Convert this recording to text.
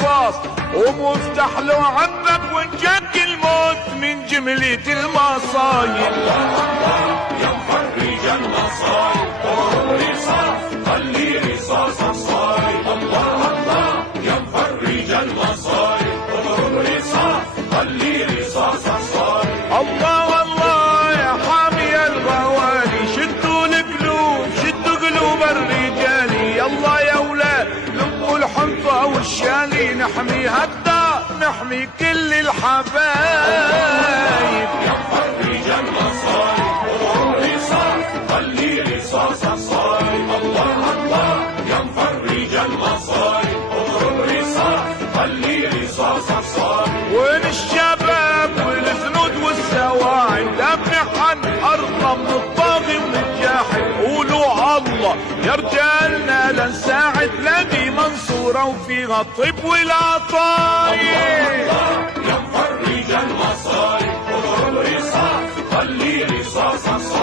الرصاص، قوم وافتح له عبك وانجك الموت من جملة المصايب. يا مفرج المصايب اضرب رصاص خلي رصاصك صايب. الله يا مفرج المصايب اضرب رصاص خلي رصاصك صايب. الله يا حامي الغوالي، شدوا القلوب شدوا قلوب الرجال. يلا يا ولاد لموا الحنطة والشالي، نحمي هالدار نحمي كل الحبايب. يا مفرج المصايب اضرب رصاص خلي رصاصك صايب. الله يا مفرج المصايب اضرب رصاص خلي رصاصك صايب. وين الشباب والجنود والسواعد، دافع عن أرضنا من الطاغي ومن الجاحد. قولوا الله يا رجالنا لنساعد، لاقي منصورة وفيها الطيب والعطايب. يا مفرج المصايب اضرب رصاص خلي رصاصك صايب.